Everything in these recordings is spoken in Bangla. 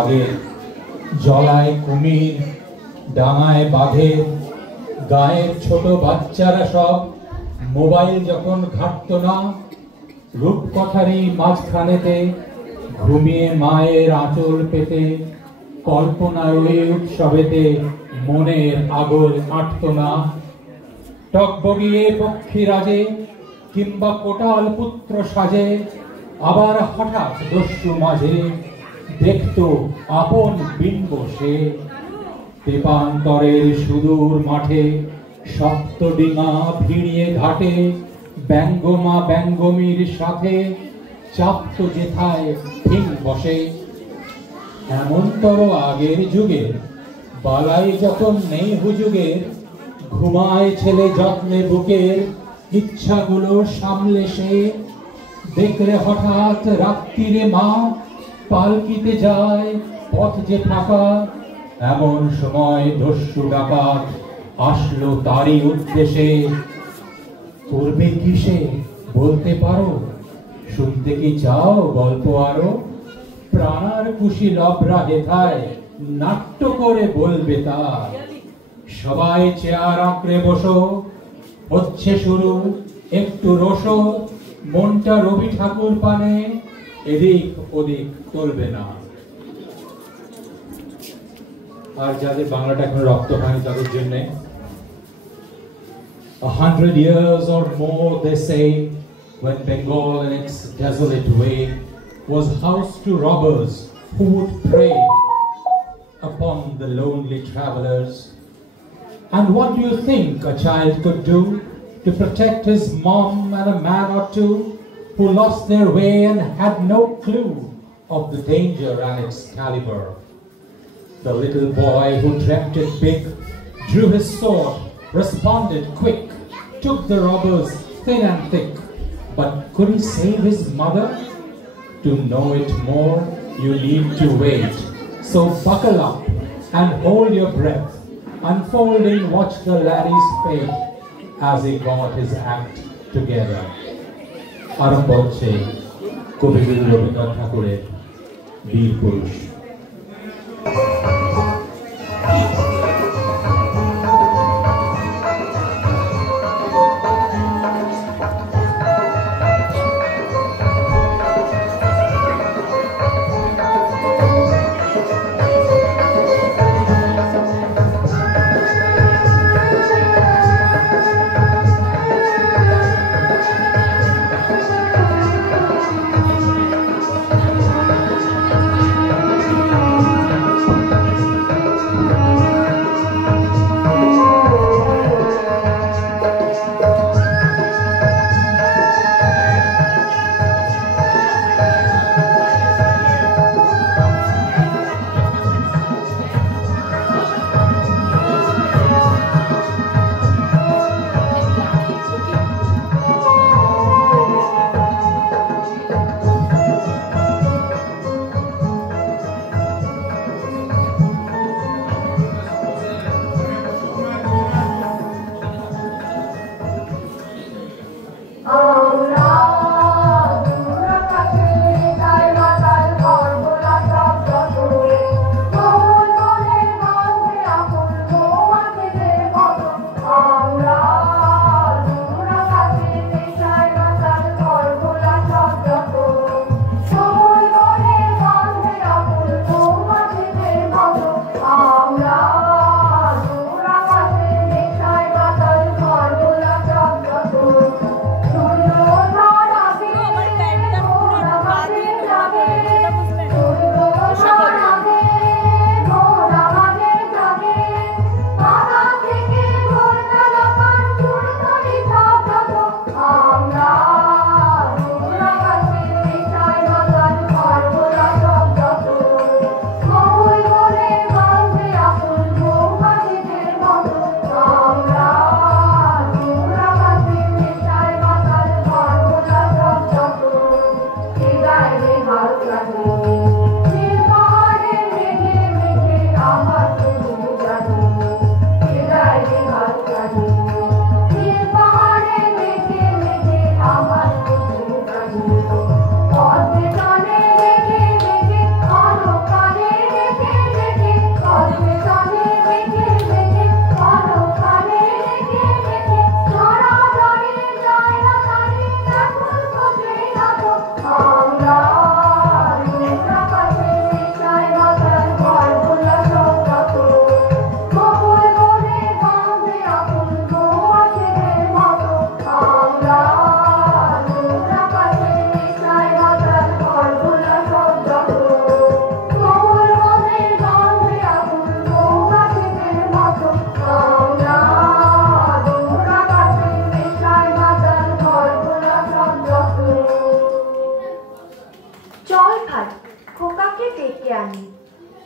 আগে জলায় কুমির, ডাঙায় বাঘের, গায়ের ছোট বাচ্চারা সব মোবাইল যখন ঘাটতো না, রূপকথারই মাঝখানেতে ঘুমিয়ে মায়ের আঁচল পেতে কল্পনার ওই উৎসবেতে মনের আগল আঁটতো না। টকবগিয়ে পক্ষীরাজে কিংবা কোটাল পুত্র সাজে আবার হঠাৎ দস্যু মাঝে দেখতো আপন বিম্ব সে। তেপান্তরের সুদূর মাঠে সপ্তডিঙা ভিড়িয়ে ঘাটে ব্যঙ্গমা ব্যঙ্গমীর সাথে চাপ্ত যেথায় ঠিক বসে। এমনতর আগের যুগে বালাই যখন নেই হুজুগের, ঘুমায় ছেলে যত্নে বুকের ইচ্ছাগুলো সামলে সে। দেখলে হঠাৎ রাত্রিরে মা পালকিতে যায় পথ যে ফাঁকা, এমন সময় দস্যু ডাকাত আসলো তারই উদ্দেশ্যে। করবে কি সে বলতে পারো? শুনতে কি চাও গল্প আরো? প্রাণার কুশি লবরা হেথায় নাট্য করে বলবে তা। সবাই চেয়ার আঁকড়ে বসো, হচ্ছে শুরু একটু রসো, মনটা রবি ঠাকুর পানে এদিক ওদিক চলবে না। আর যাদের বাংলাটা এখন রক্ত হয়নি তাদের জন্য 100 years or more, they say, when Bengal in its desolate way was house to robbers who would prey upon the lonely travelers. And what do you think a child could do to protect his mom and a man or two who lost their way and had no clue of the danger and its caliber? The little boy who dreamt it big drew his sword, responded quick, took the robbers thin and thick. But could he save his mother? To know it more, you need to wait. So buckle up and hold your breath, unfolding watch the laddie's fate as he got his act together. আরম্ভ হচ্ছে কবিগুরু রবীন্দ্রনাথ ঠাকুরের বীর পুরুষ।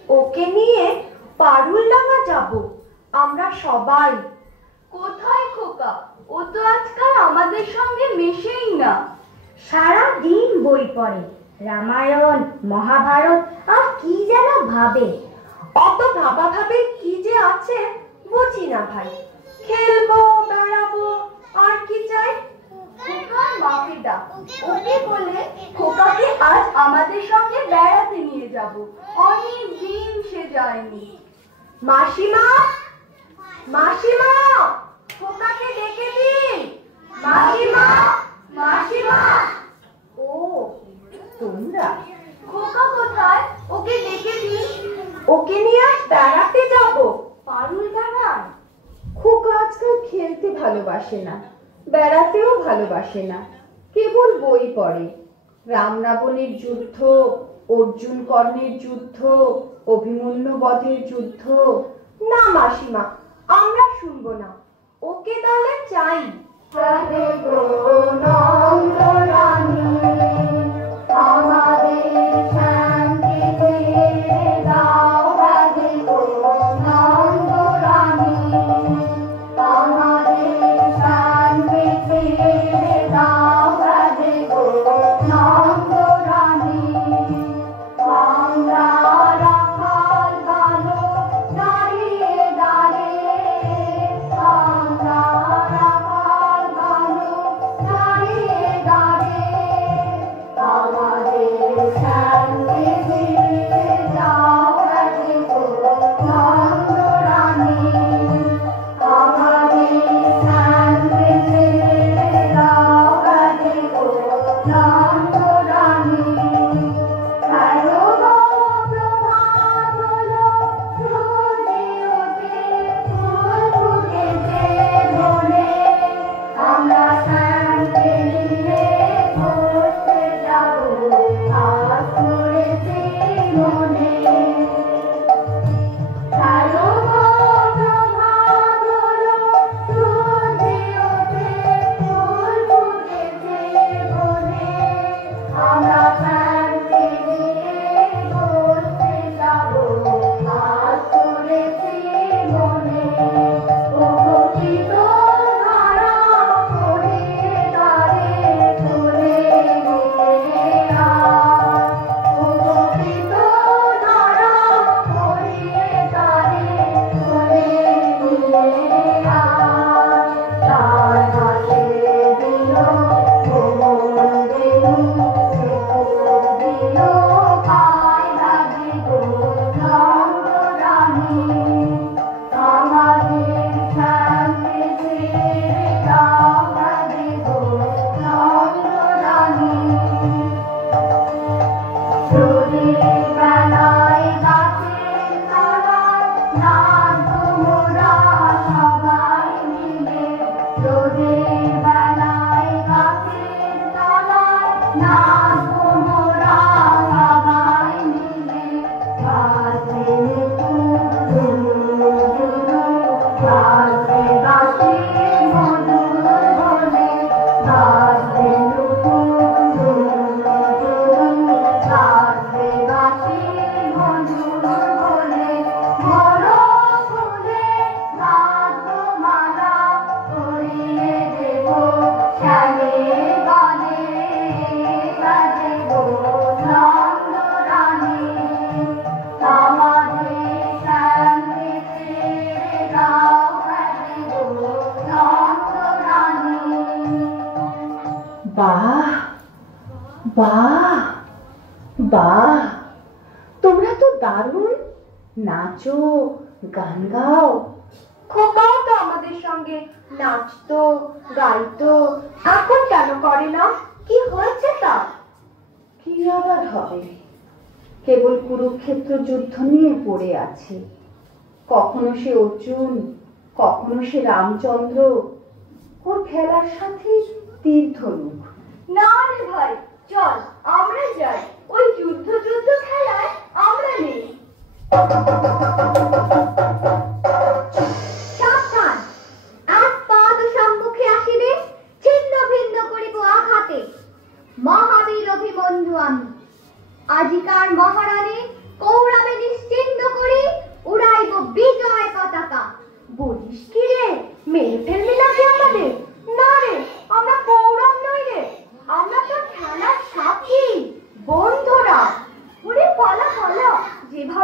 ওকে নিয়ে পারুলডাঙ্গা যাব আমরা সবাই। কোথায় খোকা? ও তো আজকাল আমাদের সঙ্গে মেশেই না। সারা দিন বই পড়ে, রামায়ণ মহাভারত আর কি যেন ভাবে। অত ভাবা ভাবে কি যে আছে বুঝি না ভাই। খেলবো, বেড়াবো, আর কি চাই? খোকার মাকে ডাক, ওকে বলে খোকাকে আজ আমাদের সঙ্গে বেড়াতে নিয়ে যাব। অনেক দিন সে যায়নি। মাসিমা, মাসিমা, খোকাকে ডেকে দিন। মাসিমা, মাসিমা। ও তোমরা? খোকা কোথায়? ওকে ডেকে দিন। ওকে নিয়ে আজ বেড়াতে যাব পারুলডাঙ্গায়। খোকা আজকাল খেলতে ভালোবাসে না, বেড়াতেও ভালোবাসে না, কেবল বই পড়ে। রাম রাবণের যুদ্ধ, অর্জুন কর্ণের যুদ্ধ, অভিমন্যু বধের যুদ্ধ। না মাসিমা, আমরা শুনবো না। ওকে তাহলে চাই। বাহ বাহ বাহ, তোমরা তো দারুণ নাচো, গান গাও। খোকাও তো আমাদের সঙ্গে নাচতো, গাইতো, এখন কেন করে না? কি হয়েছে তা? কি আবার হবে, কেবল কুরুক্ষেত্র যুদ্ধ নিয়ে পড়ে আছে। কখনো সে অর্জুন, কখনো সে রামচন্দ্র, ওর খেলার সাথে তীর ধনুক। না রে ভাই, চল আমরা যাই, ওই যুদ্ধ যুদ্ধ খেলায় আমরা নেই। সাবধান, এক পাদ সম্মুখে আসিবে, ছিন্ন ভিন্ন করিব আঘাতে। মহাবীর অভিমন্যু আমি, আজিকার মহারানী কৌরবে নিশ্চিহ্ন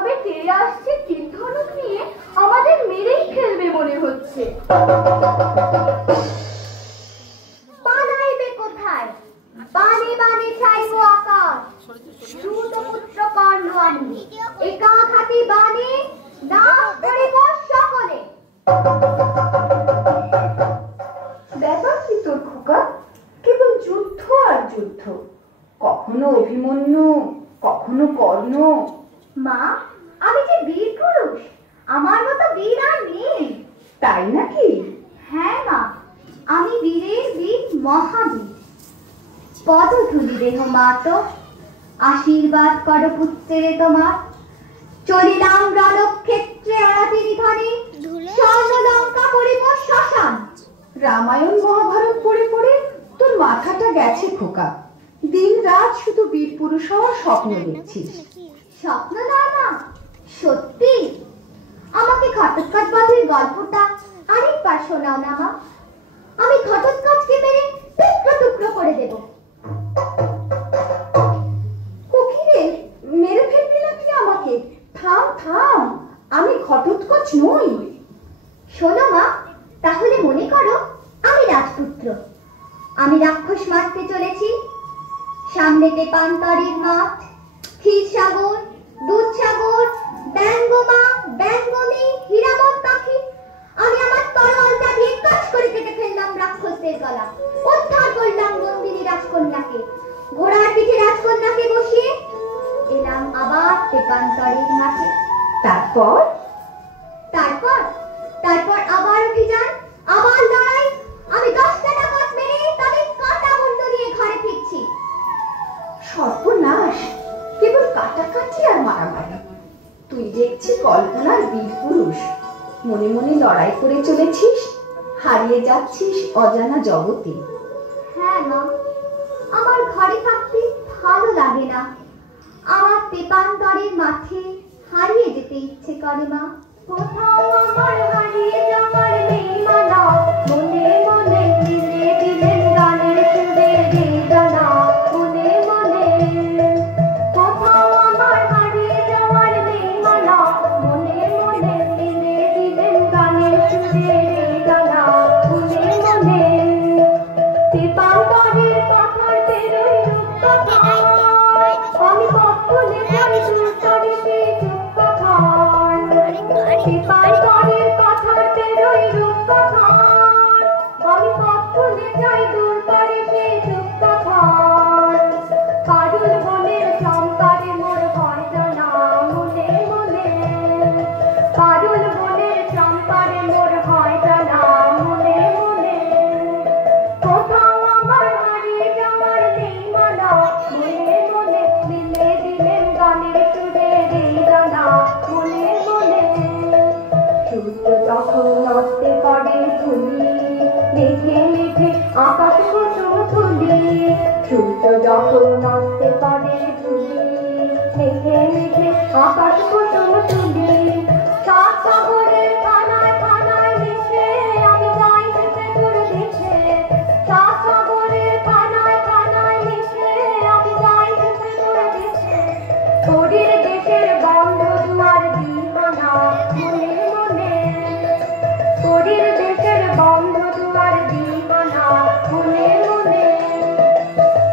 যেভাবে তেড়ে আসছে তীর ধনুক নিয়ে আমাদের মেরেই ফেলবে মনে হচ্ছে। পালাইবে কোথায়? বানে বানে চাইবো আকাশ, দ্রুত পুত্র কর্ণ আমি, একা ঘাতি বানে নাশ করিব সকলে। ব্যাপার কি তোর খোকা? কেবল যুদ্ধ আর যুদ্ধ, কখনো অভিমন্যু, কখনো কর্ণ। মা, আমি যে বীর পুরুষ, আমার মতো বীর আর নেই। তাই নাকি? হ্যাঁ মা, আমি বীরের বীর মহাবীর। পদধূলি দেহ মাত, আশীর্বাদ কর পুত্রে তোমার। চলিলাম রণক্ষেত্রে আরাতি নিধনে, স্বর্ণ লঙ্কা করিব শ্মশান। রামায়ণ মহাভারত পড়ে পড়ে তোর মাথাটা গেছে খোকা। দিন রাত শুধু বীর পুরুষ হওয়ার স্বপ্ন দেখছিস। স্বপ্ন নয় মা, সত্যি। আমাকে ঘটোৎকচ বধের গল্পটা আরেকবার শোনাও না মা। আমি ঘটোৎকচকে মেরে টুকরো টুকরো করে দেব। কোকিলে, মেরে ফেলবি না তুই আমাকে? থাম থাম, আমি ঘটোৎকচ নই। শোনো মা, তাহলে মনে করো আমি রাজপুত্র। আমি রাক্ষস মারতে চলেছি। সামনে তেপান্তরের মাঠ, ক্ষীরসাগর, দুধসাগর, ব্যঙ্গমা, ব্যঙ্গমী, হীরামন পাখি। আমি আমার তলোয়ারটা দিয়ে কাজ করে কেটে ফেললাম রাক্ষসদের গলা, উদ্ধার করলাম বন্দিনী রাজকন্যাকে। ঘোড়ার পিঠে রাজকন্যাকে বসিয়ে এলাম আবার তেপান্তরের মাঠে। তারপর তারপর তারপর আবার অভিযান, আবার লড়াই। আমি 10টা ডাকাত মেরে তাদের কাঁটা মুন্ড নিয়ে ঘরে ফিরছি। সর্বনাশ, কেবল কাটাকাটি আর মারামারি। তুই দেখছি কল্পনার বীর পুরুষ। মনে মনে লড়াই করে চলেছিস, হারিয়ে যাচ্ছিস অজানা জগতে। হ্যাঁ মা, আমার ঘরে থাকতে ভালো লাগে না। আমার তেপান্তরের মাঠে হারিয়ে যেতে ইচ্ছে করে মা। কোথাও আমার হারিয়ে যাওয়ার নেই মানা, মনে মনে দিলে দিলেন গানের সুরে বেদনা। মনে মনে কোথাও আমার হারিয়ে যাওয়ার নেই মানা, মনে মনে দিলে দিলেন গানের সুরে বেদনা। মনে মনে তেপান্তরের কথার বেরোই রূপকথা, আমি কখনো যাই দূরতরে সেই রূপকথার। তেপান্তরের কথার বেরোই রূপকথা, আমি কখনো যাই দূরতরে সেই রূপকথার। কারুল বনের চম্পারে মোর হয় জানা, মনে মনে কারুল বনের চম্পারে মোর হয় জানা। মনে মনে কোথাও আমার হারিয়ে যাওয়ার নেই মানা, মনে মনে দিলে দিলেন গানের সুরে বেদনা। মনে মনে সূর্য যখন নড়তে পারে ধুলি, মেঘে মেঘে আকাশ কুসুম তুলি। সূর্য যখন নড়তে পারে ধুলি, মেঘে মেঘে আকাশ কুসুম তুলি। সাত সাগরের কানায় কানায় মিশে আমি যাই ভেসে তোর দেশে। সাত সাগরের কানায় কানায় মিশে আমি যাই ভেসে তোর দেশে। তোদের দেশের বন্ধ দুয়ার দিবানা, মনে মনে তোদের দেশের বন্ধ দুয়ার দিবানা। মনে মনে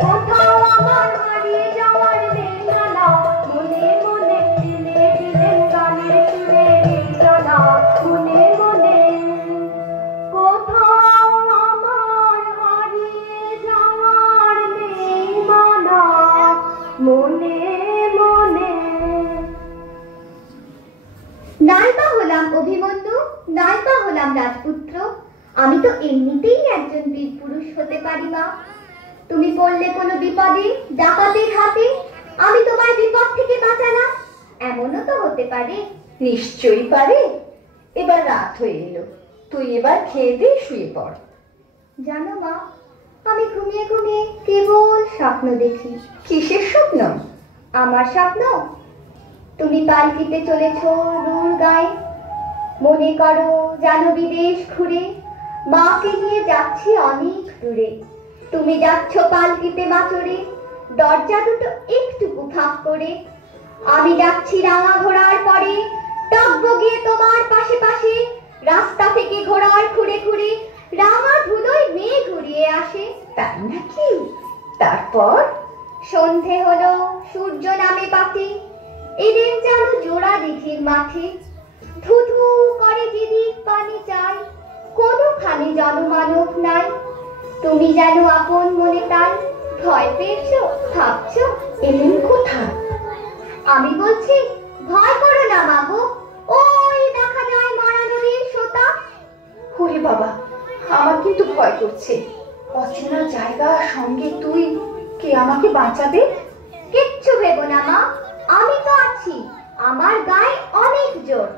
কোথাও আমার হারিয়ে যাওয়ার নেই মানা, মনে মনে দিলে দিলেন গানের সুরে বেদনা। মনে মনে কোথাও আমার হারিয়ে যাওয়ার নেই মানা, মনে মনে। নাইবা হলাম অভিমন্যু, নাইবা হলাম রাজপুত্র, আমি তো এমনিতেই একজন বীর পুরুষ হতে পারি মা। তুমি পড়লে কোনো বিপদে, ডাকাতের হাতে, আমি তোমার বিপদ থেকে বাঁচালাম, এমনও তো হতে পারে। নিশ্চয়ই পারে। এবার রাত হয়ে এলো, তুই এবার খেয়ে দিয়ে শুয়ে পড়। জানো মা, আমি ঘুমিয়ে ঘুমিয়ে কেবল স্বপ্ন দেখি। কিসের স্বপ্ন? আমার স্বপ্ন তুমি পালকিতে চলেছ দূর গায়ে। মনে করো জানো বিদেশ ঘুরে, মাকে নিয়ে যাচ্ছি অনেক দূরে। তুমি যাচ্ছ পালকিতে মাচড়ে, দরজা দুটো একটু ফাঁক করে। আমি যাচ্ছি রাঙা ঘোড়ার পরে, টগবগিয়ে তোমার পাশে পাশে, রাস্তা থেকে ঘোড়ার খুঁড়ে খুঁড়ে রাঙা ধুলোয় মেয়ে ঘুরিয়ে আসে। তাই নাকি? তারপর? সন্ধে হলো, সূর্য নামে পাতে, এলেন যেন জোড়া দিঘির মাঠে। ধু ধু করে যেদিক পানি চাই, কোনোখানে জনমানব নাই। তুমি যেন আপন মনে তাই, ভয় পেয়েছো, ভাবছো এলেন কোথায়? আমি বলছি ভয় করো না মাগো, ওই দেখা যায় মরা নদীর সোতা। ওরে বাবা, আমার কিন্তু ভয় করছে। অচেনা জায়গা, সঙ্গে তুই, কে আমাকে বাঁচাবে? কিচ্ছু ভেবো না মা, আমি তো আছি, আমার গায়ে অনেক জোর।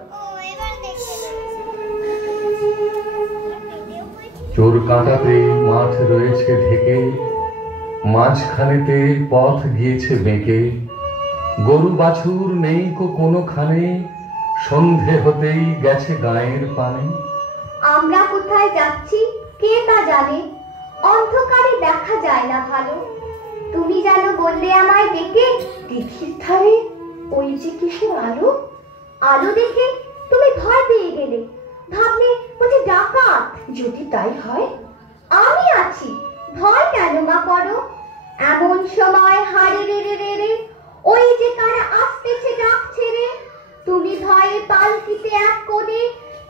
চোর কাঁটাতে মাঠ রয়েছে ঢেকে, মাঝখানেতে পথ গিয়েছে বেঁকে। গরু বাছুর নেই কোনোখানে, সন্ধে হতেই গেছে গায়ের পানে। আমরা কোথায় যাচ্ছি কে তা জানে, অন্ধকারে দেখা যায় না ভালো। তুমি যেন বললে আমায় ডেকে, দিঘির ধারে ওই যে কিসের আলো? আলো দেখে তুমি ভয় পেয়ে গেলে, ভাবলে বুঝি ডাকাত। যদি তাই হয়? আমি আছি, ভয় কেন মা করো? এমন সময় হারে রে রে রে রে, ওই যে কারা আসতেছে ডাক ছেড়ে। তুমি ভয়ে পালকিতে এক কোণে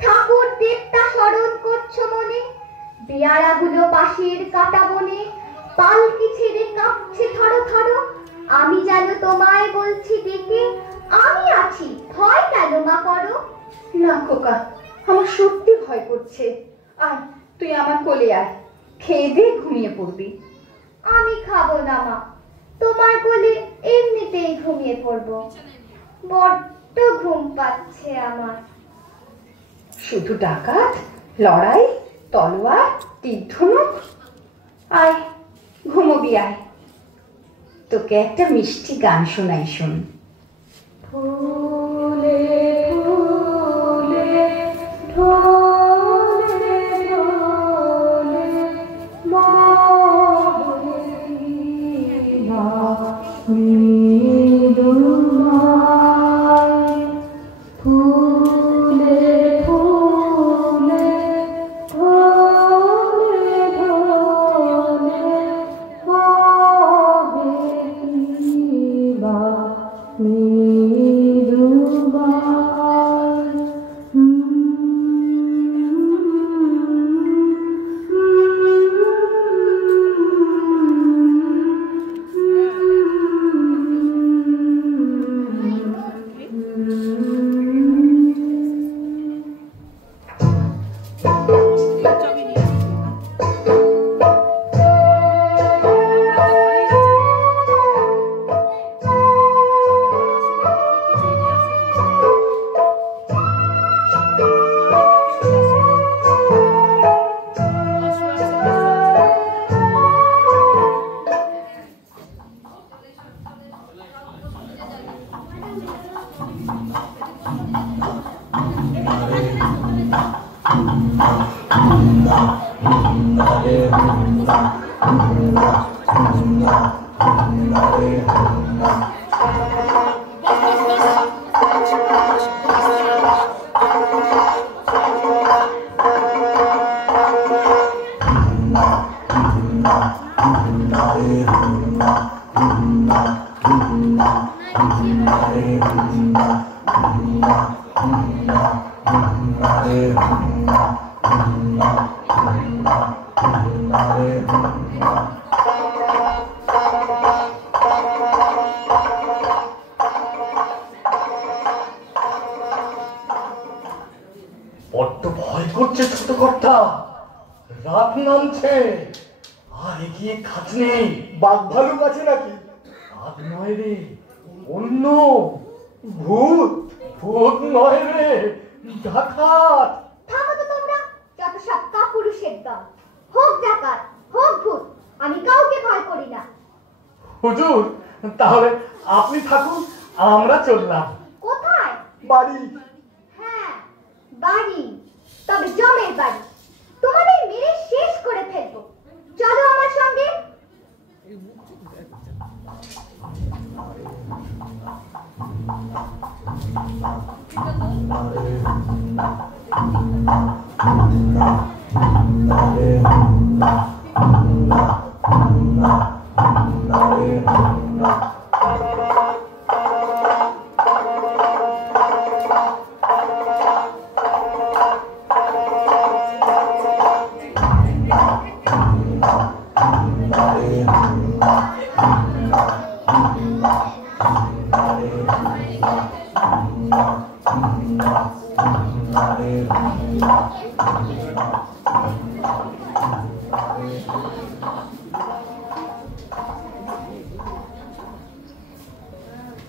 ঠাকুর দেবতা স্মরণ করছো মনে। পেয়ারাগুলো পাশের কাটা বনে, পালকি ছেড়ে কাঁপছে থরো থরো। আমি যেন তোমায় বলছি ডেকে, আমি আছি, ভয় কেন মা করো? না খোকা, আমার সত্যি ভয় করছে। আয়, তুই আমার কোলে আয়, খেয়ে দিয়ে ঘুমিয়ে পড়বি। আমি খাবো না মা, তোমার কোলে এমনিতেই ঘুমিয়ে পড়বো। বড্ড ঘুম পাচ্ছে আমার। শুধু ডাকাত, লড়াই, তলোয়ার, তীর ধনুক? আয়, ঘুমোবি আয়। তোকে একটা মিষ্টি গান শোনাই, শোন। ফুলে ফুলে ঢলে ঢলে ফুলে ফুলে ঢলে ঢলে বড্ড ভয় করছে ছোট কর্তা, রাত নামছে। আর এগিয়ে কাজ নেই। বাঘ ভালুক আছে নাকি? বাঘ নয় রে, অন্য ভূত। ভূত নয় রে, ডাকাত। থামো তো তোমরা, যত সব কাপুরুষের দল। হোক ডাকাত, হোক ভূত, আমি কাউকে ভয় করি না। হুজুর, তাহলে আপনি থাকুন, আমরা চললাম। কোথায়? বাড়ি। হ্যাঁ, বাড়ি, তবে জমের বাড়ি। তোমাদের মেরে শেষ করে ফেলবো। চলো আমার সঙ্গে।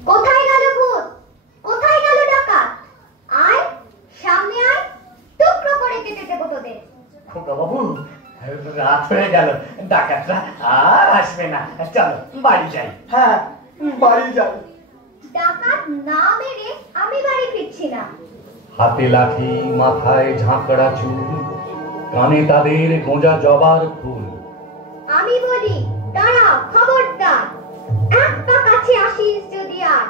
কোথায় গেল ভূত? কোথায় গেল ডাকাত? আয়, সামনে আয়, টুকরো করে কেটে দেবো তোদের। খোকা বাবু, রাত হয়ে গেল, ডাকাতরা আর আসবে না। চলো বাড়ি যাই। হ্যাঁ, বাড়ি যাই। ডাকাত না মেরে আমি বাড়ি ফিরছি না। হাতে লাঠি, মাথায় ঝাঁকড়া চুল, কানে তাদের গোঁজা জবার ফুল। আমি বলি, দাঁড়া, খবরদার, এক পা কাছে আসিস যদি আর,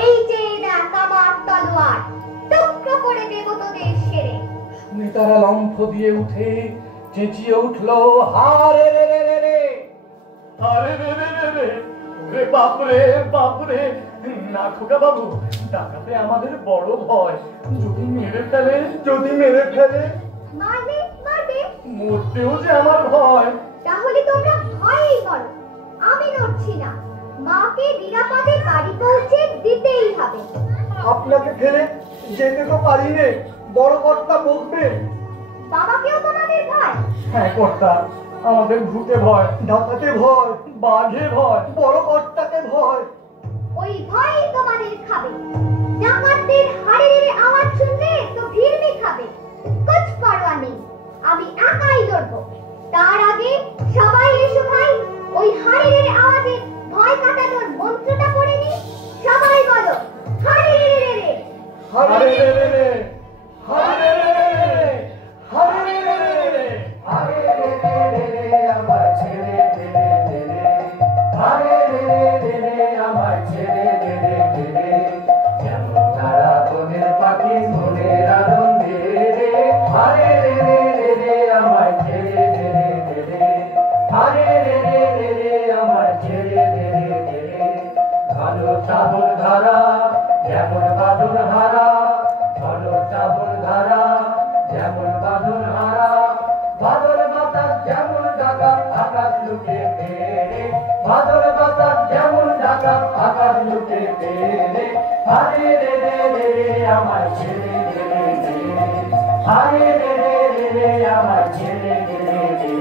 এই যে দেখ আমার তলোয়ার, টুকরো করে দেবো তোদের সেরে। শুনে তারা লম্ফ দিয়ে উঠে চেঁচিয়ে উঠলো, হারে রে রে রে রে, হারে রে রে রে রে, ওরে বাপরে বাপরে। না খোকা বাবু, ডাকাতে আমাদের বড় ভয়, যদি মেরে ফেলে, যদি মেরে ফেলে। মারবে মারবে, মরতেও যে আমার ভয়। তাহলে তোমরা ভয়ই করো, আমি নড়ছি না। মাকে নিরাপদে বাড়ি পৌঁছে দিতেই হবে। আপনাকে ফেলে যেতে তো পারি নে, বড় কর্তা বকবে। বাবাকেও তোমাদের ভয়? হ্যাঁ কর্তা, আমাদের ভূতে ভয়, ডাকাতে ভয়, বাঘে ভয়, বড় কর্তাকে ভয়। ওই ভয়ই তোমাদের খাবে। ডাকাতদের হাড়ের আওয়াজ শুনলে তো ভিড়মি খাবে। কুছ পরোয়া নেই, আমি একাই লড়বো। তার আগে সবাই এসো ভাই, ওই হাড়ের আওয়াজে ভয় কাটানোর মন্ত্রটা পড়ে নি। সবাই বলো, হাড়ে রে রে রে, হারে রে রে রে, হারে রে রে রে, হারে রে রে রে, হারে রে রে রে, আমার ছেড়ে দে দে দে, হারে রে রে রে, আমার ছেড়ে দে দে দে, যেমন তারা বনের পাখি মনের আনন্দে রে, হারে রে রে রে, আমার ছেড়ে দে দে দে, হারে রে রে রে, আমার ছেড়ে দে দে দে, ভালো সাবল ধারা যেমন বাঁধন হারা, ভালো সাবল ধারা যেমন বাঁধন হারা, বাদল বাতাস যেমন ডাকাত আকাশ লুটে পেরে, বাদল বাতাস যেমন ডাকাত আকাশ লুটে পেরে, হারে রে রে রে রে, আমার ছেড়ে দে দে দে, হারে রে রে রে রে, আমার ছেড়ে দে দে দে,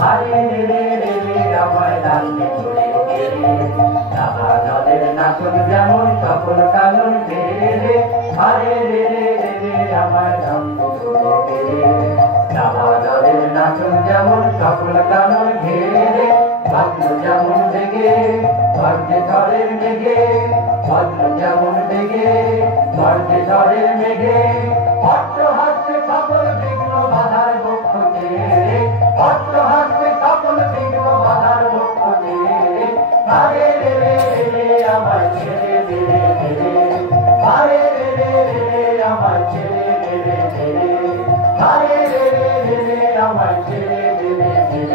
হারে রে রে রে রে, আমার ডাকে ধরে দে, ডাকা নদের নাচন যেমন সকল কানন বেড়ে, হারে রে রে রে রে, আমার ডাকে ধরে দে, ডাকা নদের নাচন যেমন সকল কানন ঘেরে, বজ্র যেমন বেগে বজ্রে ঝড়ের মেঘে, বজ্র যেমন বেগে বজ্রে ঝড়ের মেঘে, অট্ট হাসছে সকল বিঘ্ন বাধার বক্ষ চেয়ে, অট্ট হাসছে সকল বিঘ্ন বাধার বক্ষ চেয়ে, হারে রে রে রে, আমার ছেড়ে দে দে, হারে রে রে রে, আমার ছেড়ে দে দে, হারে রে রে রে, আমার ছেড়ে দে দে,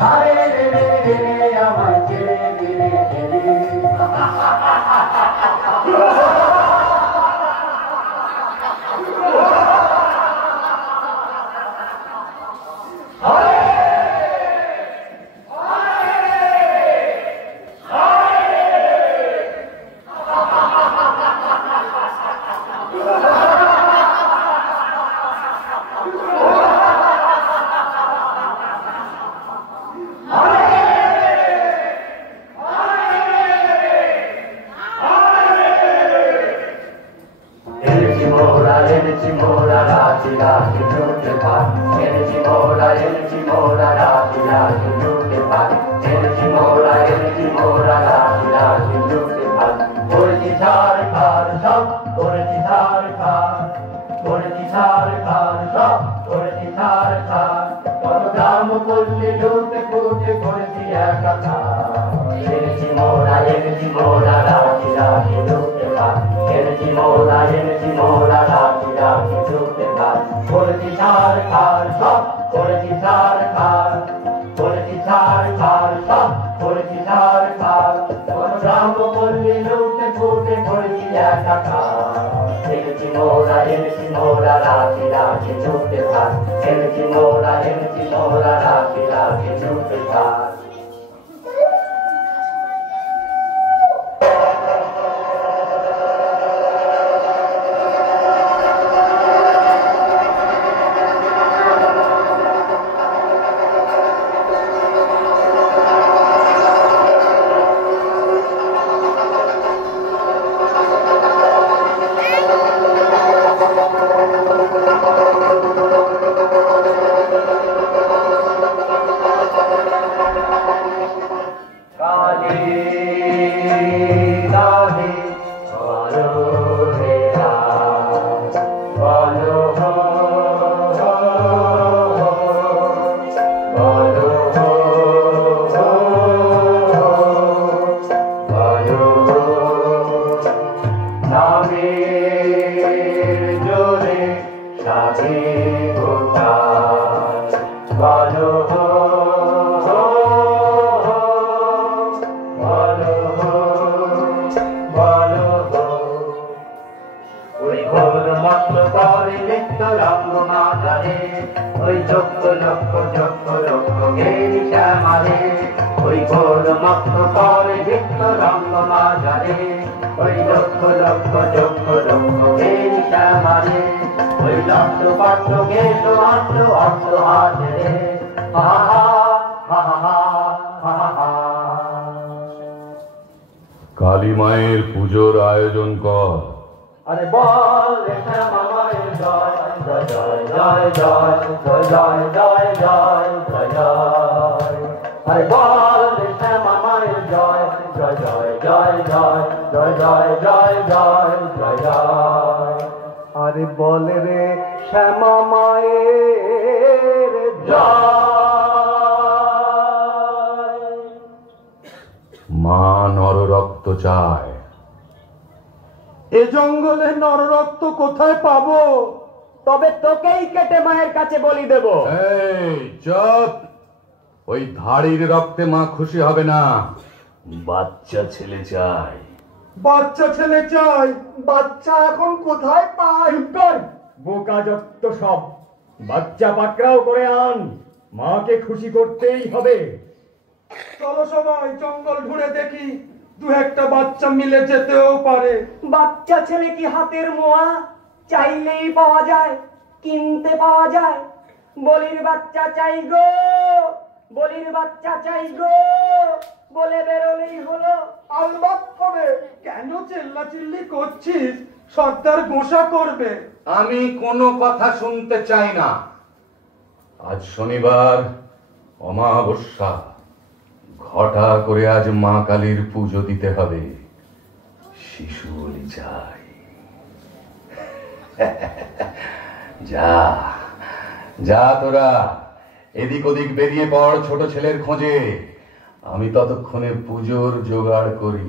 হারে রে রে রে, আমার ছেড়ে দে দে। এনেছি মোরা রাজি রাজি ঝুঁকে পান, এনেছি মোরা রাজি রাজি ঝুঁকে পান, এনেছি মোরা রাজি রাজি ঝুঁকে পান, করেছি ধার খার সব, করেছি ধার খার, করেছি ধার খার সব, করেছি ধার খার, কত গ্রাম করলে ঢুকে ফুটে করেছি একাকার, এনেছি মোরা রাখি রাখি ঢুকতে ভাত এনেছি মোরা রাখি রাখি ঢুকতে ভাত করেছি ছাড় খার সব করেছি ছাড় খার করেছি ছাড় খার সব করেছি ছাড় খার কোন গ্রাম পল্লী লুটে ফুটে করেছি একাকার এনেছি মোরা রাখি রাখি ঢুকতে ভাত এনেছি মোরা রাখি রাখি ঢুকতে ভাত কালী মায়ের পুজোর আয়োজন কর। আরে বল শ্যামা মায়ের জয় জয় জয় জয় জয় জয় জয় জয় জয় জয় আরে বল শ্যামা মায়ের জয় জয় জয় জয় জয় জয় জয় জয় জয় জয় জয় আরে বল রে শ্যামা মায়ের জয়। মা নররক্ত চায়। এ জঙ্গলে নররক্ত কোথায় পাবো? তবে তোকেই কেটে মায়ের কাছে বলি দেব। এই চুপ! ওই ধাড়ির রক্তে মা খুশি হবে না। বাচ্চা ছেলে চাই। বাচ্চা ছেলে চাই? বাচ্চা এখন কোথায় পাই? কর বোকা যত সব, বাচ্চা পাকড়াও করে আন, মাকে খুশি করতেই হবে। চলো সবাই জঙ্গল ঘুরে দেখি, দু একটা বাচ্চা মিলে যেতেও পারে। বাচ্চা ছেলে কি হাতের মোয়া? চাইলেই পাওয়া যায়, কিনতে পাওয়া যায়। বলির বাচ্চা চাই গো, বলির বাচ্চা চাই গো বলে বেরোলেই হলো। আলবাত হবে। কেন চিল্লাচিল্লি করছিস? সর্দার গোসা করবে। আমি কোনো কথা শুনতে চাই না। আজ শনিবার, অমাবস্যা। ঘটা করে আজ মা কালীর পুজো দিতে হবে। শিশু বলি চাই। যা যা তোরা এদিক ওদিক বেরিয়ে পড় ছোট ছেলের খোঁজে। আমি ততক্ষণে পুজোর জোগাড় করি।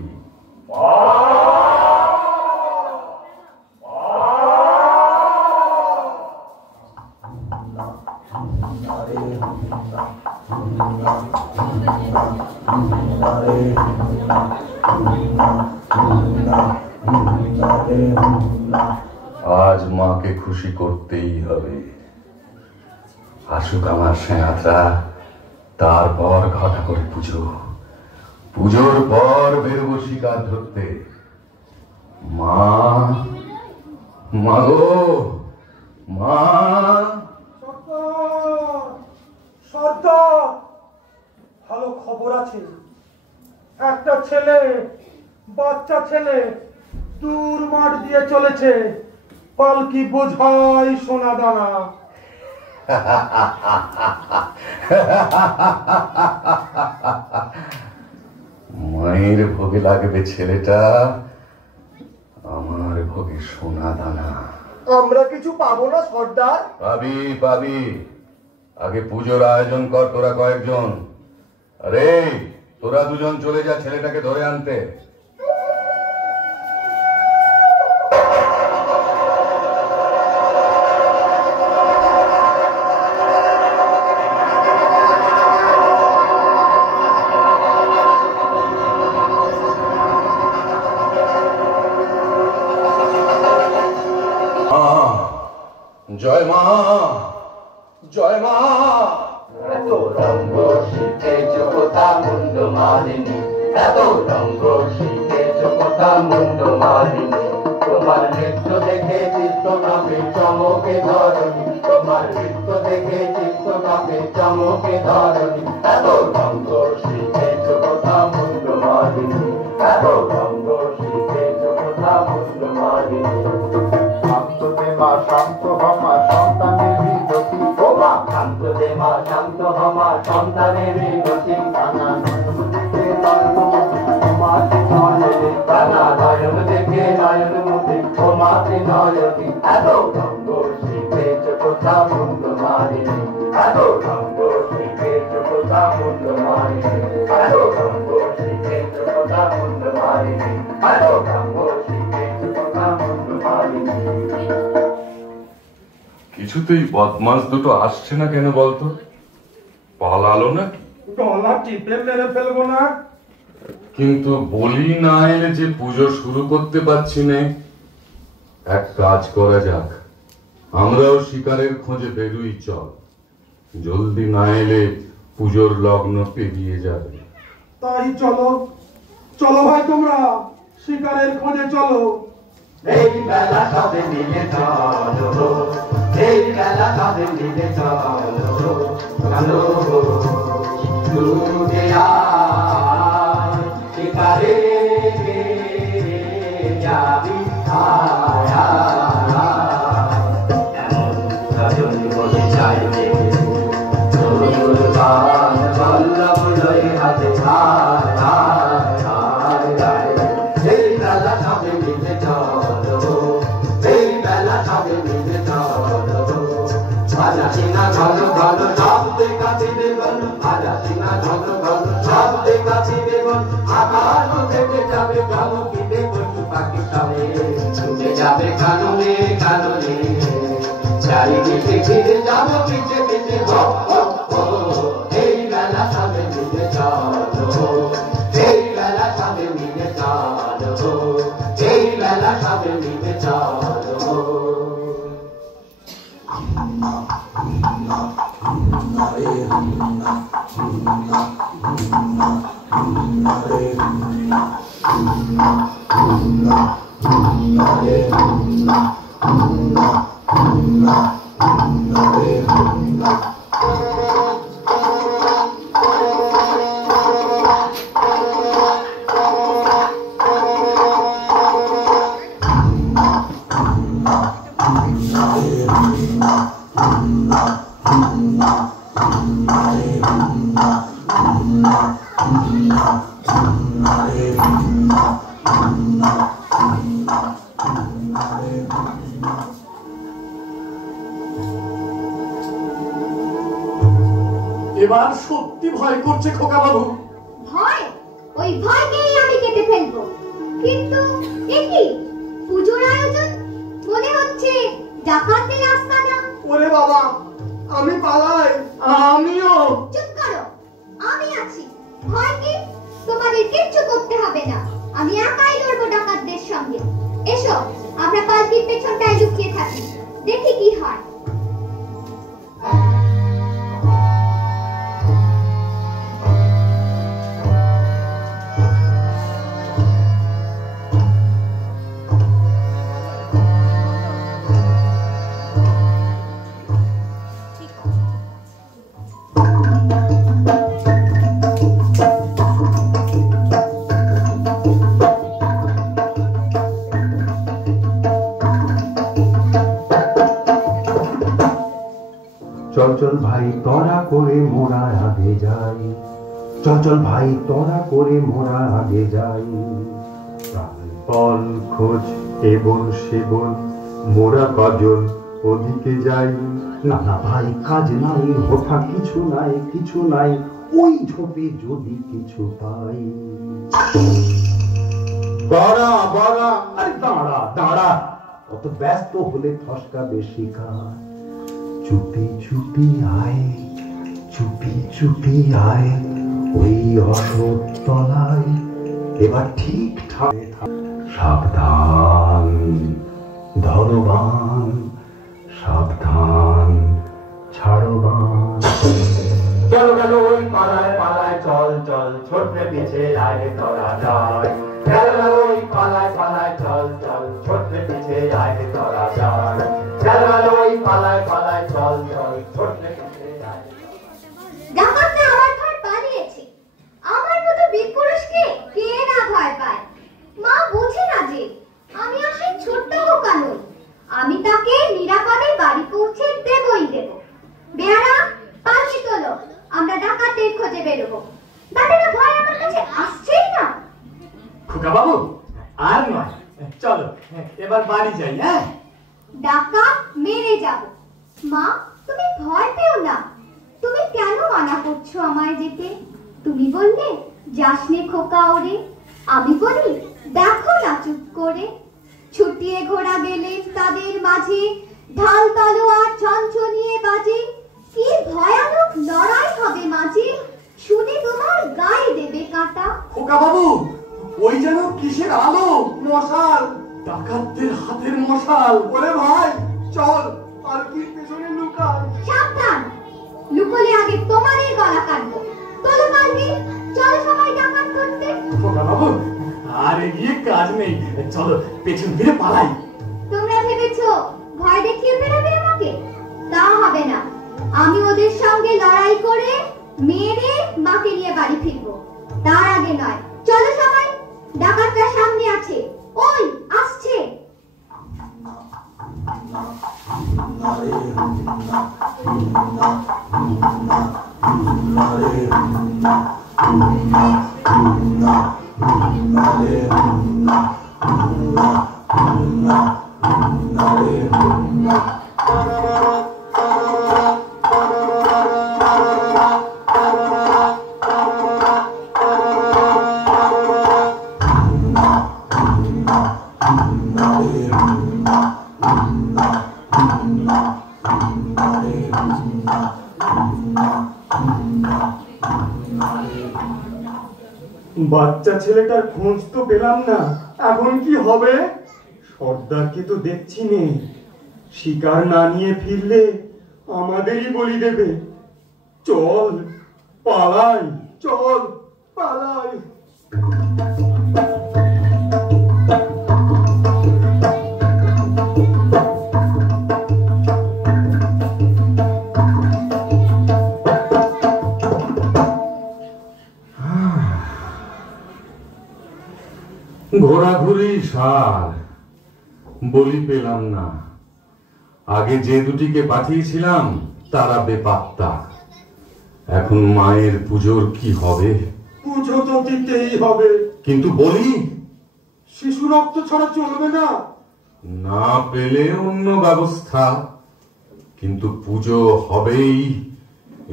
আজ মাকে খুশি করতেই হবে। আসুক আমার সেনাথরা, তারপর ঘটা করে পুজো। পুজোর পর বেরোবো শিকার ধরতে। মা, মা গো, মা। সর্দার, ভালো খবর আছে। একটা ছেলে, বাচ্চা ছেলে দূর মাঠ দিয়ে চলেছে। পালকি বোঝাই সোনা দানা। মায়ের ভোগে লাগবে ছেলেটা, আমার ভোগে সোনা দানা। আমরা কিছু পাবো না সর্দার? পাবি পাবি। আগে পুজোর আয়োজন কর তোরা কয়েকজন। আরে তোরা দুজন চলে যা ছেলেটাকে ধরে আনতে। জয় মা, জয় মা। এত রঙ্গ শিখেছ কোথা মুন্ড মালিনী, এত রঙ্গ শিখেছ কোথা মুন্ড মালিনী। তোমার নৃত্য দেখে চিত্ত কাঁপে চমকে ধরণী, তোমার নৃত্য দেখে চিত্ত কাঁপে চমকে ধরণী। এত রঙ্গ শিখেছ কোথা মুন্ড মালিনী, এত রঙ্গ শিখেছ কোথা মুন্ড মালিনী। শান্ত দে মা শান্ত হমা সন্তানের বিরতি, ও মা শান্ত দে মা শান্ত হমা সন্তানের বিরতি। কানা নয়ন দেখে নয়ন মুখে তোমাতে নয়নে, কানা নয়ন দেখে নয়ন মুখে তোমাতে নয়নে। এত রঙ্গ শিখেছ কোথা মুন্ড মালিনী, এত রঙ্গ শিখেছ কোথা মুন্ড মালিনী, এত রঙ্গ শিখেছ কোথা মুন্ড মালিনী, এত রঙ্গ শিখেছ কোথা মুন্ড মালিনী। কিছুতেই বদমাস দুটো আসছে না কেন বলতো? পালালো না? গলা টিপে মেরে ফেলবো না? কিন্তু বলি না এলে যে পুজো শুরু করতে পারছি না। এক কাজ করা যাক, আমরাও শিকারের খোঁজে বেরুই চল। জলদি না এলে পুজোর লগ্ন পেরিয়ে যাবে। তাই চলো, চলো ভাই তোমরা শিকারের খোঁজে চলো। এই বেলা সবে মিলে চলো, এই বেলা সবে মিলে চলো, চলো ছুটে আয় শিকারে যাবি আয় আয়। এমন রজনী বলে চাইবে তোর গান বল্লভ লয়ে হাতে আয় আয় আয় আয়। এই বেলা সবে মিলে চলো, এই বেলা সবে মিলে চলো, ভাজা সিনা ঘন ঘন সব দেখাতে দেবন, ভাজা সিনা ঘন ঘন সব দেখাতে দেবন। আকাশ থেকে যাবে চমকিতে পশু পাখি সবে, ছুটে যাবে কাননে কাননে, চারিদিকে ঘিরে যাবো পিছে পিছে হো হো হো। এই বেলা সবে মিলে চলো, এই বেলা সবে মিলে চলো, এই বেলা সবে মিলে চলো। এবার সত্যি ভয় করছে খোকা বাবু। ভয়? ওই ভয়কেই আমি কেটে ফেলবো। কিন্তু এ কি পুজোর আয়োজন? মনে হচ্ছে ডাকাতের আস্তানা। ওরে বাবা, আমি পালাই। আমিও। চুপ করো, আমি আছি। ভয় কি? তোমাদের কিচ্ছু করতে হবে না, আমি একাই লড়বো ডাকাতদের সঙ্গে। এসো, আমরা পালকির পেছনটায় লুকিয়ে থাকি, দেখি কি হয়। চল চল ভাই তোরা করে মোরা আগে যাই, চল চল ভাই তোরা করে মোরা আগে যাই। বল খোঁজ এবন সেবন মোরা কজন ওদিকে যাই। না না ভাই কাজ নাই, হোঠা কিছু নাই কিছু নাই, ওই ঝোপে যদি কিছু পাই। বাড়া বাড়া, আরে দাঁড়া দাঁড়া, অত ব্যস্ত হলে ফসকাবে শিকার। চুপি চুপি আয়, চুপি চুপি আয় ওই অশোক তলায়, এবার ঠিকঠাক। সাবধান ধরবান, সাবধান ছাড়বান। গেল গেল ওই পালায় পালায় চল চল, ছোট্ট পিছে আয় তোরা যায়। গেল গেল ওই পালায় পালায় চল চল, ছোট্ট পিছে আয় তোরা যায়। গেল গেল ওই পালায় পালায় চল চল, ছোট্ট পিছে আয়। ডাকাতটা আমার ঘর পালিয়েছে, আমার মতো বীর পুরুষকে কে না ভয় পায়। মা বোঝে না যে আমি আসলে ছোট্ট খোকা নই, আমি তাকে নিরাপদে বাড়ি পৌঁছে দেবই দেব। বেয়ারা পালকি তোলো, আমরা ডাকাতের খোঁজে বেরোবো। দাদারা ভয় আমার কাছে আসছেই না। খোকা বাবু আর নয়, চলো এবার বাড়ি যাই। হ্যাঁ, ডাকাত মেরে যাব। মা তুমি ভয় পেও না, তুমি কেন মানা করছো আমায় যেতে? তুমি বললে যাসনে খোকা ওরে, আমি বলি দেখো না চুপ করে। ছুটিয়ে ঘোড়া গেলে তাদের মাঝে, ঢাল তলোয়ার ছনছনিয়ে বাজে। কি ভয়ানক লড়াই হবে মাঝে, শুনে তোমার গায়ে দেবে কাঁটা। খোকা বাবু, ওই যেন কিসের আলো, মশাল, ডাকাতদের হাতের মশাল। ওরে ভাই চল, পালকির পেছনে লুকাই। সাবধান, লুকোলে আগে তোমারই গলা কাটবো। তোলো পালকি, চলো সবাই ডাকাত ধরতে। খোকা বাবু আর এগিয়ে কাজ নেই, চলো পেছন ফিরে পালাই। তোমরা ভেবেছো ভয় দেখিয়ে ফেরাবে আমাকে? তা হবে না, আমি ওদের সঙ্গে লড়াই করে মেরে মাকে নিয়ে বাড়ি ফিরবো। তার আগে নয়। চলো সবাই, ডাকাতরা সামনে আছে, ওই আসছে। বাচ্চা ছেলেটার খোঁজ তো পেলাম না, এখন কি হবে? সর্দারকে তো দেখছি নেই, শিকার না নিয়ে ফিরলে আমাদেরই বলি দেবে। চল পালাই, চল পালাই। ঘোরাঘুরি সার, বলি পেলাম না। আগে যে দুটিকে পাঠিয়েছিলাম তারা বেপাত্তা। এখন মায়ের পুজোর কি হবে? পুজো তো দিতেই হবে, কিন্তু বলি শিশু রক্ত ছাড়া চলবে না। না পেলে অন্য ব্যবস্থা, কিন্তু পুজো হবেই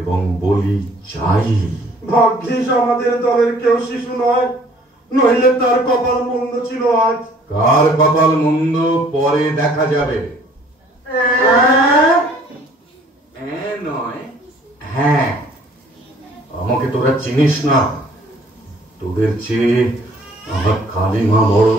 এবং বলি চাই। ভাগ্যিস আমাদের দলের কেউ শিশু নয়, নইলে তার কপাল মন্দ ছিল আজ। কার কপাল মন্দ পরে দেখা যাবে। নয়, হ্যাঁ, আমাকে তোরা চিনিস না, তোদের চেয়ে আমার কালিমা বড়।